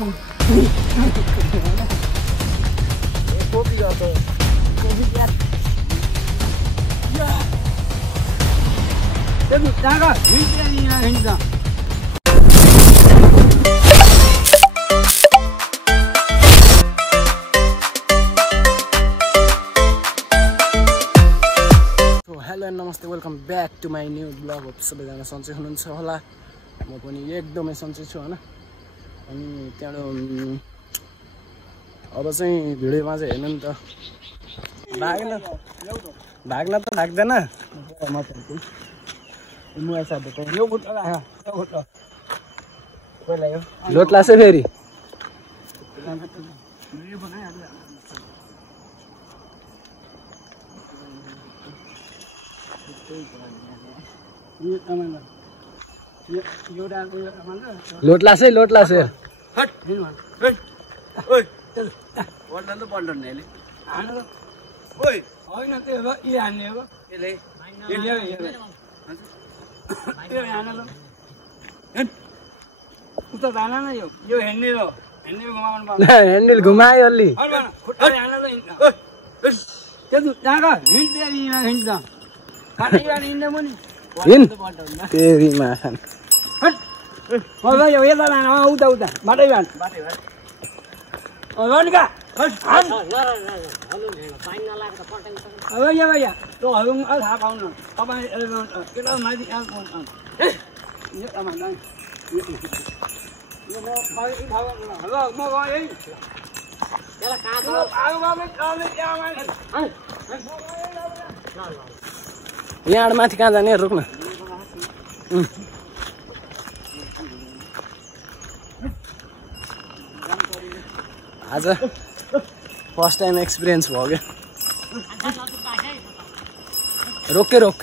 Kopi atau kopi lihat. Ya. Jadi jangan ini ini. Hello नमस्ते welcome back to my new blog हो सबैजना सन्चै हुनुहुन्छ होला म पनि एकदमै सन्चै छु हैन अनि त्यहाँबाट अब चाहिँ भिडियोमा चाहिँ हेर्नु नि त भाग्न त भाग्दैन म पनि मुआ साथ यो बुट्टा राख यो बुट्टा पहिला यो लोटला चाहिँ फेरि भिडियो बनाइहाल्नु लोटला से हट ओइ पड्न त पड्न नि अहिले ओइ होइन त्यो हो इ हान्ने हो यसले यो हान ल उता जान न यो हेन्डल हो हेन्डल घुमाउनु पर्छ हेन्डल घुमायो अलि खुट्टा हान ल त्यो जहाँ हिँड्दै हिँड्छ खाने हिँड्ने पनि तेरी माछा यो यता लान उता उता बाटै भान लनिका अब यो भैया त्यो हरुङ थाहा पाउनु तपाईँ केटा माथि म गएँ यहाँ माथि कहाँ जाने रोक्न आज फर्स्ट टाइम एक्सपिरियन्स भयो क्या रोक रोक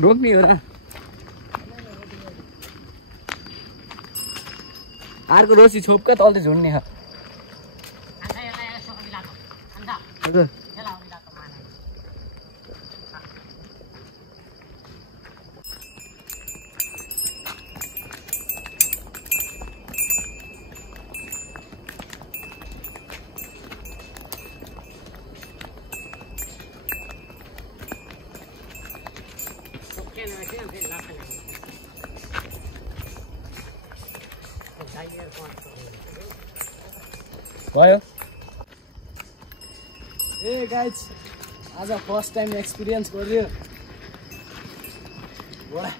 रोक्ने हो र अर्को रोसी छोपका तलले झुड्ने हो भयो ए गाइज आज फर्स्ट टाइम एक्सपिरियन्स गरियो घोडा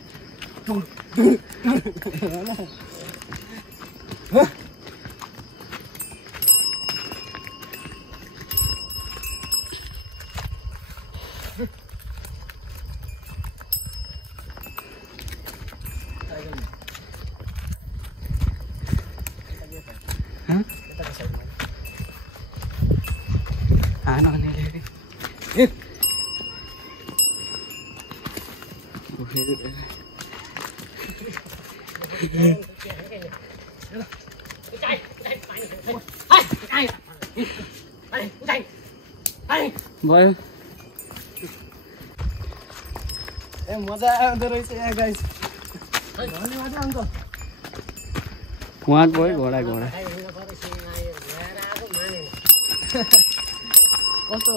भयो ए मजा आउँदो रहेछ यहाँ गाइस धन्यवाद अङ्कल उहाँ गयो घोडा कस्तो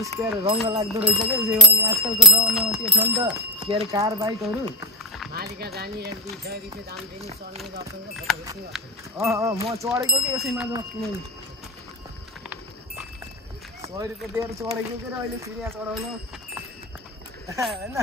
उसको रङ्ग लाग्दो रहेछ क्या जेवानी आजकलको जमानामा त्यो छ नि त के अरे कार बाइकहरू मालिका जाने 1-2 सय रुपियाँ दाम दिने चल्ने गर्छन् र फोटो खिच्ने गर्छन् म चढेको कि यसैमा किनभने 100 रुपियाँ दिएर चढेको के अहिले फेरि यहाँ चढाउनु होइन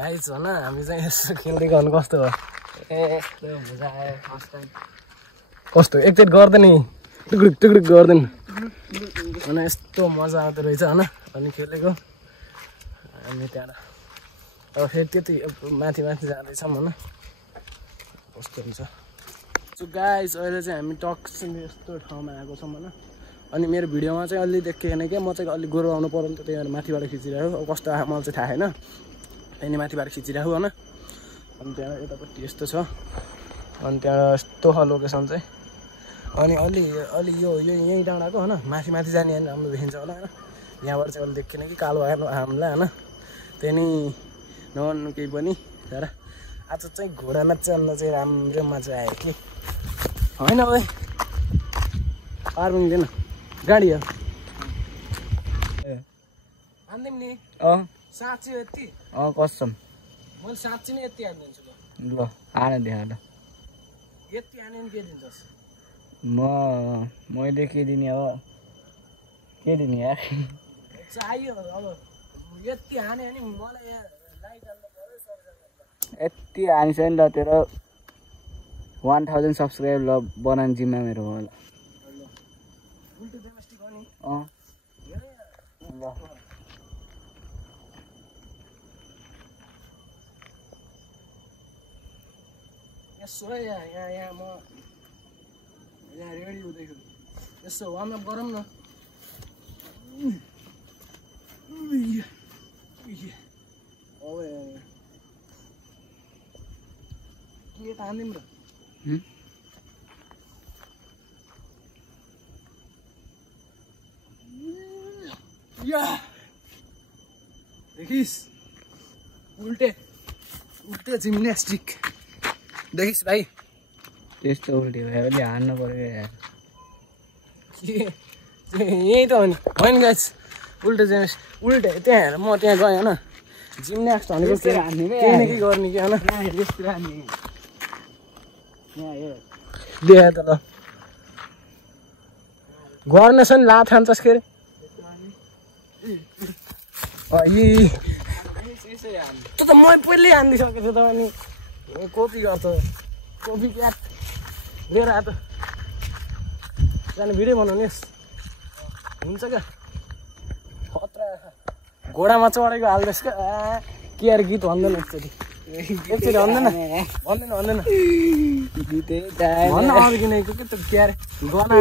गाइस भन हामी चाहिँ यसो खेल्दै गर्नु कस्तो हो कस्तो एकचोटि गर्दैन टुक्रुक टुक्रुक गर्दैन होइन यस्तो मजा आउँदो रहेछ होइन अनि खेलेको हामी त्यहाँबाट अब फेरि त्यति माथि माथि जाँदैछौँ होइन कस्तो हुन्छ सो गाइस अहिले चाहिँ हामी टक्सिङ यस्तो ठाउँमा आएको छौँ होइन अनि मेरो भिडियोमा चाहिँ अलि देखिएन क्या म चाहिँ अलिक गोरु आउनु पऱ्यो नि त त्यही भएर माथिबाट खिचिरहेको अब कस्तो मलाई चाहिँ थाहा छैन त्यहाँदेखि माथिबाट खिचिरहेको होइन अनि त्यहाँ यतापट्टि यस्तो छ अनि त्यहाँ यस्तो छ लोकेसन चाहिँ अनि अलि यो यहीँ डाँडाको होइन माथि माथि जाने होइन राम्रो देखिन्छ होला होइन यहाँबाट चाहिँ अलि देखिएन कि कालो आएन हामीलाई होइन त्यहाँदेखि नभन्नु केही पनि तर आज चाहिँ घोडामा चढ्न चाहिँ राम्रो मजा आयो कि होइन भाइ पार्नु दिएन गाडी हो आन्दिम नि साँच्ची यति कसम मैले साँच्ची नै यति हानिदिन्छु ल आन देखा ल यति हाने नि के दिन्छस् मैले के दिने अब के दिने यार चाहियो अब यति हाने अनि मलाई यहाँ लाइट हाल्नु पर्यो यति हानिछ नि ल तेरो 1000 सब्सक्राइब ल बनाउने जिम्मा मेरो हो ल उल्टो डेमेस्टिक हो नि ल यसो है यहाँ म यहाँ रेडी हुँदैछु यसो वार्मअप गरौँ न के तान्दिउँ र देखिस् उल्टे जिम्नास्टिक देखिस् भाइ त्यस्तो उल्टी भयो अलि हान्नु पर्यो यार यही त हो नि होइन गाइस उल्टे त्यहाँ हेर म त्यहाँ गएँ होइन जिम्नास्ट भनेको केही न केही गर्ने कि होइन देखा त ल गर्नेछ नि लात खान्छस् के अरे त्यो त मैले पहिल्यै हानिदिइसकेको छु त अनि कपी गर्छ कपी क्याट लिएर आएको त जाने भिडियो बनाउने हुन्छ क्या खतरा घोडामा चढेको हाल्दैछ क्या के अरे गीत भन्दैन एकचोटि भन्दैन भन्न आउँछ किन के त के अरे गना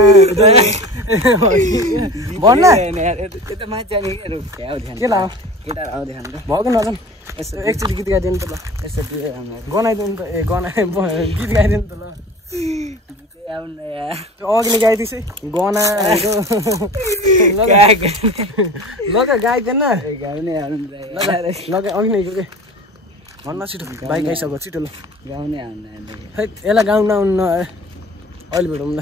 भन्न के ल भएको नजान एकचोटि गीत गाइदिनु त ल यसो गनाइदिनु त गीत गाइदिनु त ल त्यो अघि नै गाइदिएछ गनाहरू लगा गाइदिएन लगा अघि नै गयो भन्न छिटो बाइक आइसक्यो छिटो ल गाउने खै यसलाई गाउन आउनु अहिले भेटौँ ल